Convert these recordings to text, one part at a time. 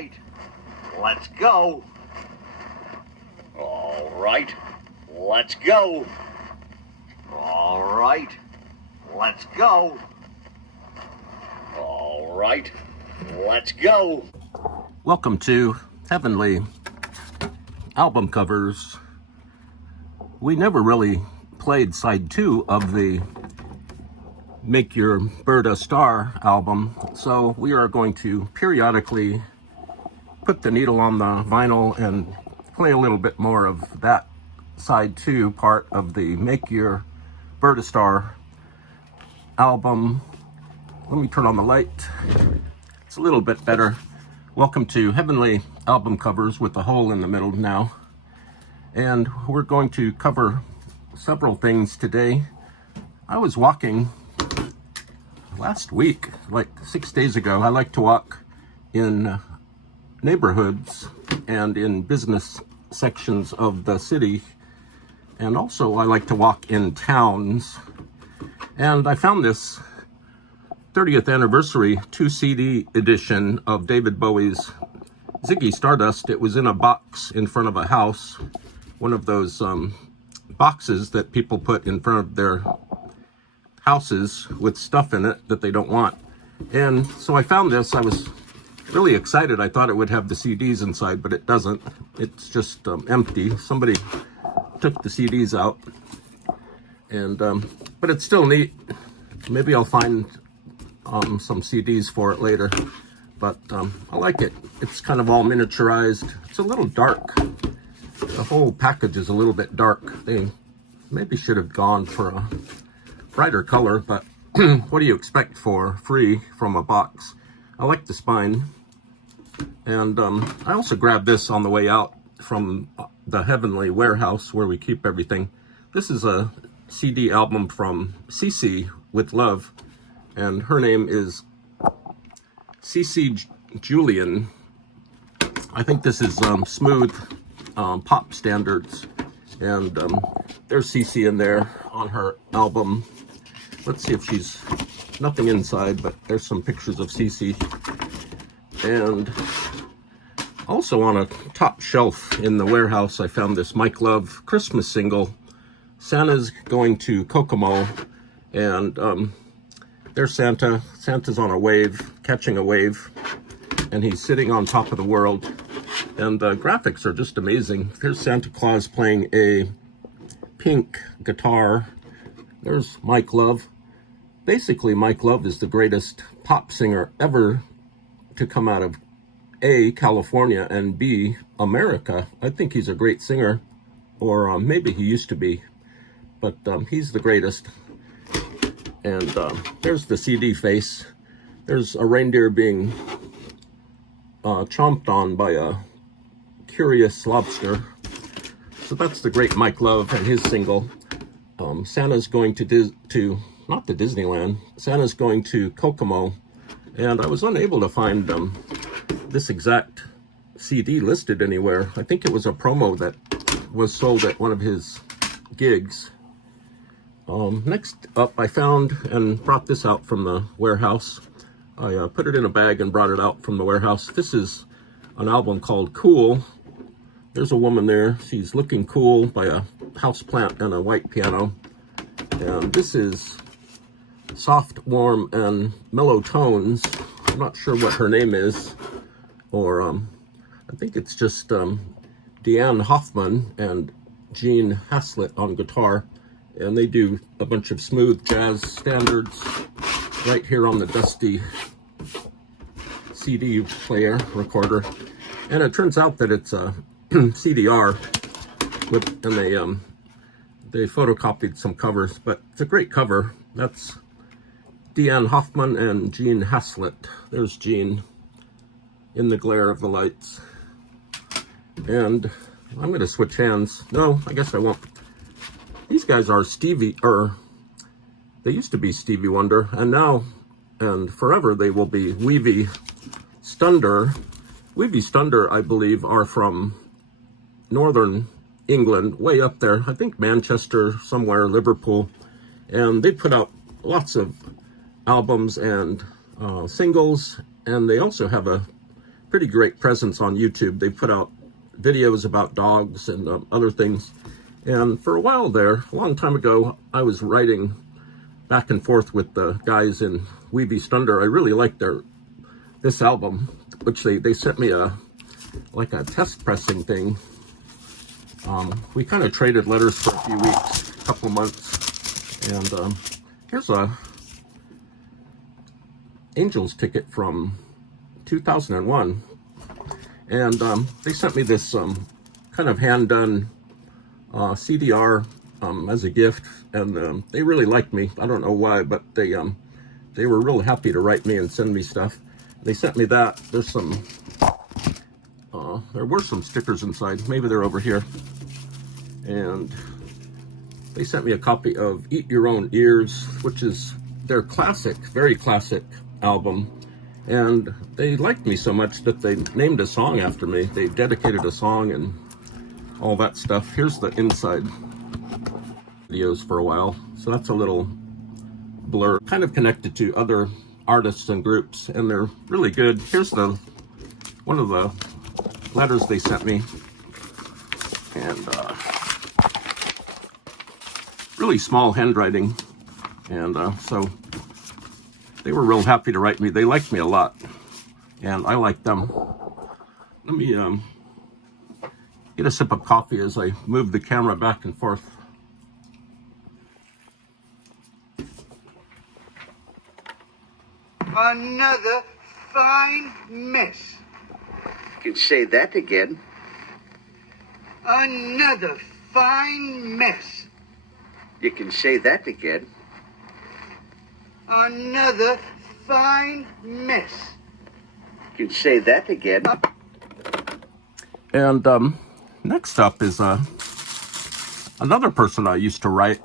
right, let's go. All right, let's go. All right, let's go. All right, let's go. Welcome to Heavenly Album Covers. We never really played side 2 of the Make Your Bird a Star album, so we are going to periodically put the needle on the vinyl and play a little bit more of that side 2 part of the Make Your Bird a Star album. Let me turn on the light. It's a little bit better. Welcome to Heavenly Album Covers with a hole in the middle now. And we're going to cover several things today. I was walking last week, like 6 days ago. I like to walk in neighborhoods and in business sections of the city. And also I like to walk in towns. And I found this 30th anniversary 2-CD edition of David Bowie's Ziggy Stardust. It was in a box in front of a house, one of those boxes that people put in front of their houses with stuff in it that they don't want. And so I found this. I was really excited. I thought it would have the CDs inside, but it doesn't. It's just empty. Somebody took the CDs out, and but it's still neat. Maybe I'll find some CDs for it later, but I like it. It's kind of all miniaturized. It's a little dark. The whole package is a little bit dark. They maybe should have gone for a brighter color, but what do you expect for free from a box? I like the spine. And I also grabbed this on the way out from the Heavenly Warehouse where we keep everything. This is a CD album from Ceci with Love, and her name is Ceci Julian. I think this is smooth pop standards, and there's Ceci in there on her album. Let's see if she's nothing inside, but there's some pictures of Ceci. And also on a top shelf in the warehouse, I found this Mike Love Christmas single, Santa's Going to Kokomo. And there's Santa. Santa's on a wave, catching a wave, and he's sitting on top of the world. And the graphics are just amazing. There's Santa Claus playing a pink guitar. There's Mike Love. Basically, Mike Love is the greatest pop singer ever to come out of A, California, and B, America. I think he's a great singer, or maybe he used to be, but he's the greatest. And there's the CD face. There's a reindeer being chomped on by a curious lobster. So that's the great Mike Love and his single. Santa's going to not to Disneyland. Santa's Going to Kokomo. And I was unable to find this exact CD listed anywhere. I think it was a promo that was sold at one of his gigs. Next up, I found and brought this out from the warehouse. I put it in a bag and brought it out from the warehouse. This is an album called Cool. There's a woman there. She's looking cool by a houseplant and a white piano. And this is Soft, Warm, and Mellow Tones. I'm not sure what her name is, or I think it's just Deane Hoffman and Gene Hazlett on guitar, and they do a bunch of smooth jazz standards right here on the dusty CD player recorder. And it turns out that it's a CDR, and they photocopied some covers, but it's a great cover. That's Deane Hoffman and Gene Hazlett. There's Gene in the glare of the lights. And I'm going to switch hands. No, I guess I won't. These guys are they used to be Stevie Wonder, and now and forever they will be Wevie Stonder. Wevie Stonder, I believe, are from northern England, way up there. I think Manchester, somewhere, Liverpool. And they put out lots of albums and singles, and they also have a pretty great presence on YouTube. They put out videos about dogs and other things. And for a while there, a long time ago, I was writing back and forth with the guys in Wevie Stonder. I really liked this album, which they sent me like a test pressing thing. We kind of traded letters for a few weeks, a couple months, and here's a Angels ticket from 2001, and they sent me this kind of hand-done CDR as a gift, and they really liked me. I don't know why, but they were real happy to write me and send me stuff. They sent me that. There's some there were some stickers inside. Maybe they're over here. And they sent me a copy of Eat Your Own Ears, which is their classic, very classic album. And they liked me so much that they named a song after me. They dedicated a song and all that stuff. Here's the inside videos for a while. So that's a little blur, kind of connected to other artists and groups, and they're really good. Here's one of the letters they sent me, and really small handwriting, and so they were real happy to write me. They liked me a lot, and I liked them. Let me get a sip of coffee as I move the camera back and forth. Another fine mess. You can say that again. Another fine mess. You can say that again. Another fine mess. You can say that again. And next up is another person I used to write.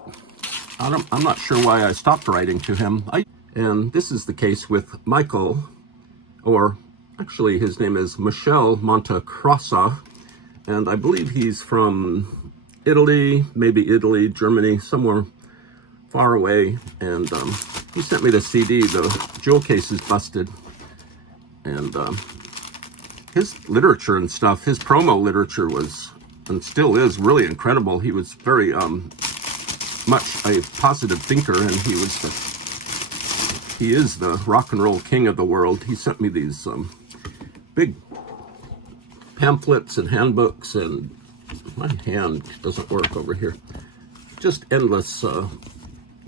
I'm not sure why I stopped writing to him. And this is the case with Michael, or actually his name is Michel Montecrossa, and I believe he's from Italy, maybe Italy, Germany, somewhere far away. And he sent me the CD. The jewel case is busted, and his literature and stuff, his promo literature was, and still is, really incredible. He was very much a positive thinker, and he is the rock and roll king of the world. He sent me these big pamphlets and handbooks, and my hand doesn't work over here. Just endless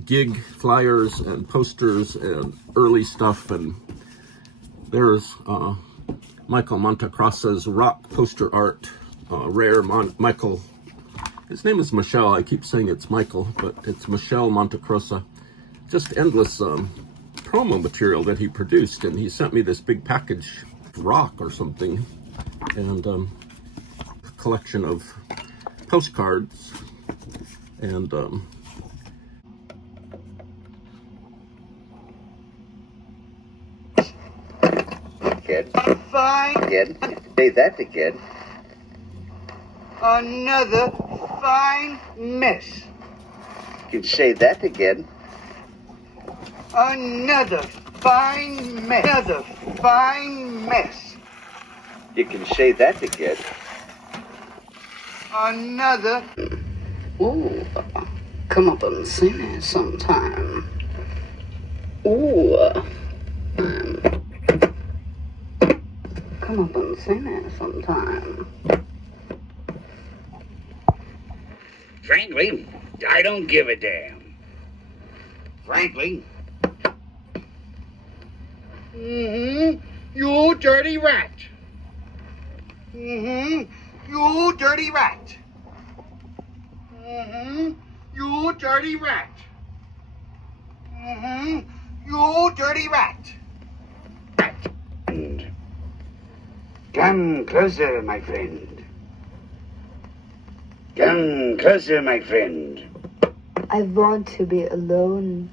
gig flyers and posters and early stuff. And there's Michael Montecrossa's rock poster art, rare Michael. His name is Michel. I keep saying it's Michael, but it's Michel Montecrossa. Just endless promo material that he produced, and he sent me this big package of rock or something, and a collection of postcards, and Again. Fine. Again. Say that again. Another fine mess. You can say that again. Another fine mess. Another fine mess. You can say that again. Another. Ooh, come up and see me sometime. Ooh, come up and see me sometime. Frankly, I don't give a damn. Frankly. You dirty rat. You dirty rat. You dirty rat. You dirty rat. And come closer, my friend. Come closer, my friend. I want to be alone.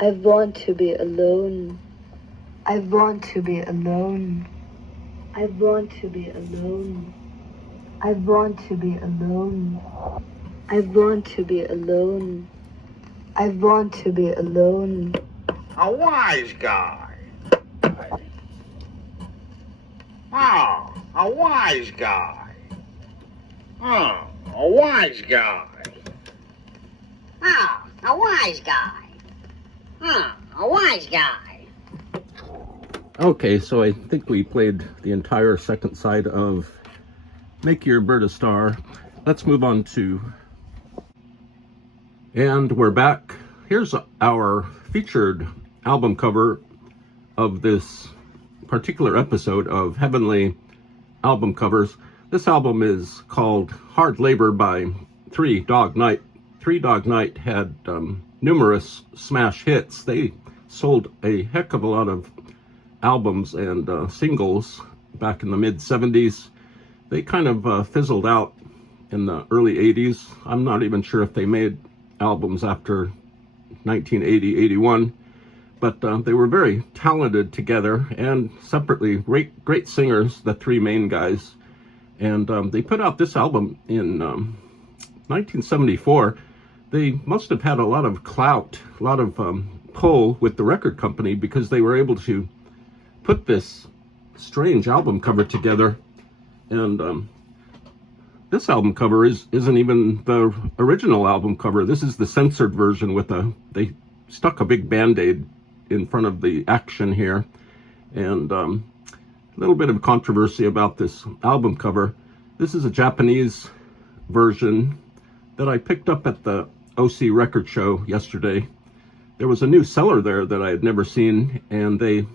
I want to be alone. I want to be alone. I want to be alone. I want to be alone. I want to be alone. I want to be alone. A wise guy. Oh, a wise guy. Oh, a wise guy. Oh, a wise guy. Oh, a wise guy. Okay, so I think we played the entire second side of Make Your Bird a Star. Let's move on to... And we're back. Here's our featured album cover of this particular episode of Heavenly Album Covers. This album is called Hard Labor by Three Dog Night. Three Dog Night had numerous smash hits. They sold a heck of a lot of albums and singles back in the mid-70s. They kind of fizzled out in the early 80s. I'm not even sure if they made albums after 1980, 81. But they were very talented together and separately, great singers, the three main guys. And they put out this album in 1974. They must have had a lot of clout, a lot of pull with the record company, because they were able to put this strange album cover together. And this album cover isn't even the original album cover. This is the censored version with they stuck a big Band-Aid in front of the action here. And a little bit of controversy about this album cover. This is a Japanese version that I picked up at the OC record show yesterday. There was a new seller there that I had never seen, and they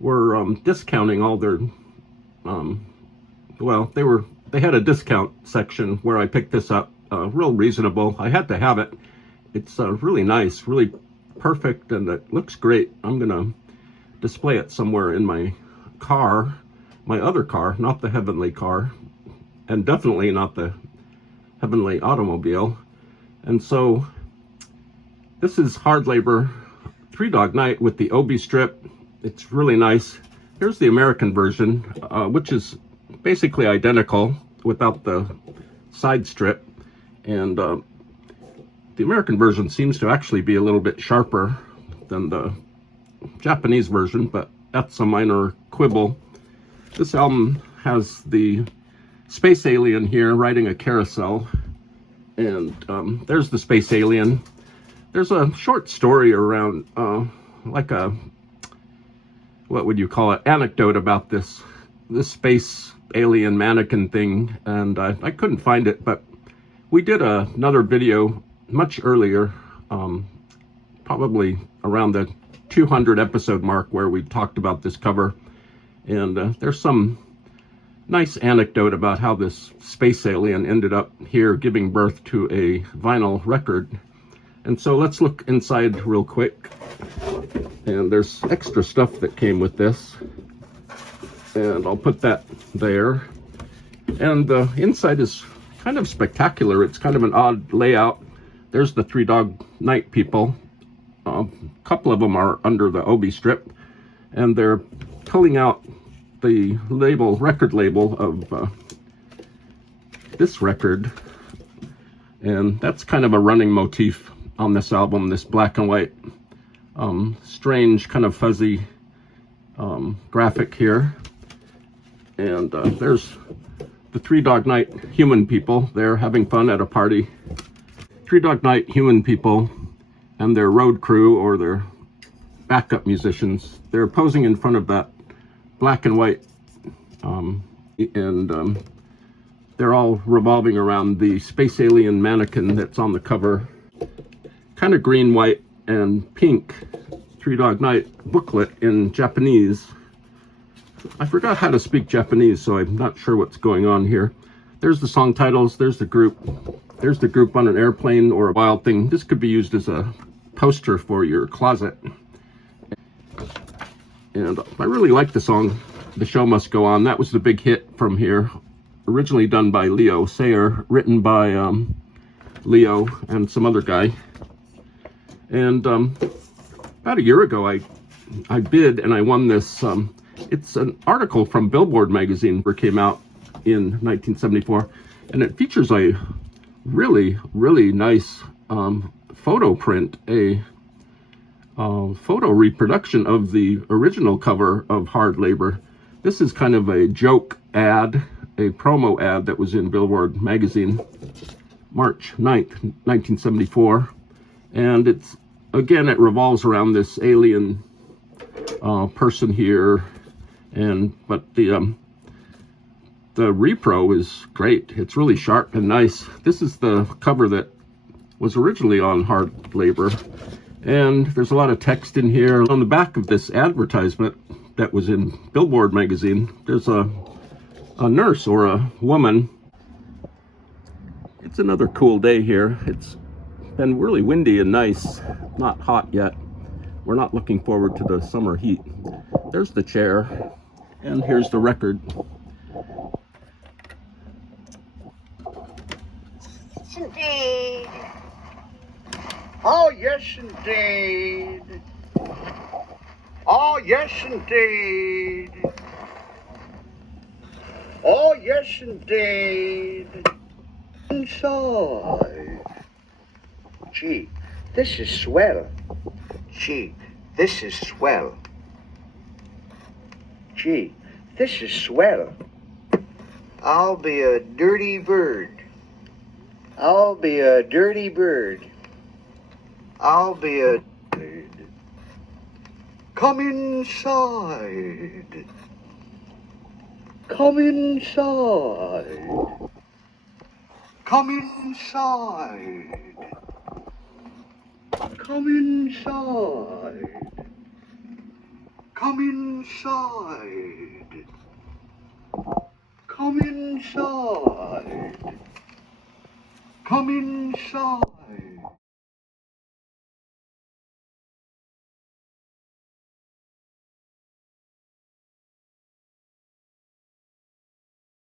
were discounting all their they had a discount section where I picked this up, real reasonable. I had to have it. It's really nice, really perfect, and it looks great. I'm gonna display it somewhere in my car, my other car, not the Heavenly car, and definitely not the Heavenly automobile. And so this is Hard Labor, Three Dog Night with the Obi strip. It's really nice. Here's the American version, which is basically identical without the side strip. And the American version seems to actually be a little bit sharper than the Japanese version, but that's a minor quibble. This album has the space alien here riding a carousel, and there's the space alien. There's a short story around, like a, what would you call it, anecdote about this space alien mannequin thing, and I couldn't find it, but we did another video much earlier, probably around the 200 episode mark, where we talked about this cover. And there's some nice anecdote about how this space alien ended up here giving birth to a vinyl record. And so let's look inside real quick. And there's extra stuff that came with this, and I'll put that there. And the inside is kind of spectacular. It's kind of an odd layout. There's the Three Dog Night people. A couple of them are under the Obi strip, and they're pulling out the record label of this record. And that's kind of a running motif on this album, this black and white, strange, kind of fuzzy graphic here. And there's the Three Dog Night human people. They're having fun at a party. Three Dog Night human people and their road crew, or their backup musicians, they're posing in front of that black and white, and they're all revolving around the space alien mannequin that's on the cover. Kind of green, white, and pink Three Dog Night booklet in Japanese. I forgot how to speak Japanese, so I'm not sure what's going on here. There's the song titles, there's the group. There's the group on an airplane or a wild thing. This could be used as a poster for your closet. And I really like the song, The Show Must Go On. That was the big hit from here. Originally done by Leo Sayer, written by Leo and some other guy. And about a year ago, I bid and I won this. It's an article from Billboard magazine that came out in 1974. And it features a really, really nice photo print, a photo reproduction of the original cover of Hard Labor. This is kind of a joke ad, a promo ad that was in Billboard magazine, March 9th, 1974. And it's, again, it revolves around this alien person here. But the repro is great. It's really sharp and nice. This is the cover that was originally on Hard Labor. And there's a lot of text in here. On the back of this advertisement that was in Billboard magazine, there's a nurse or a woman. It's another cool day here. It's been really windy and nice, not hot yet. We're not looking forward to the summer heat. There's the chair, and here's the record. Indeed. Oh, yes, indeed. Oh, yes, indeed. Oh, yes, indeed. Inside. Gee, this is swell. Gee, this is swell. Gee, this is swell. I'll be a dirty bird. I'll be a dirty bird. I'll be a bird. Come inside. Come inside. Come inside. Come inside. Come inside. Come inside. Come inside.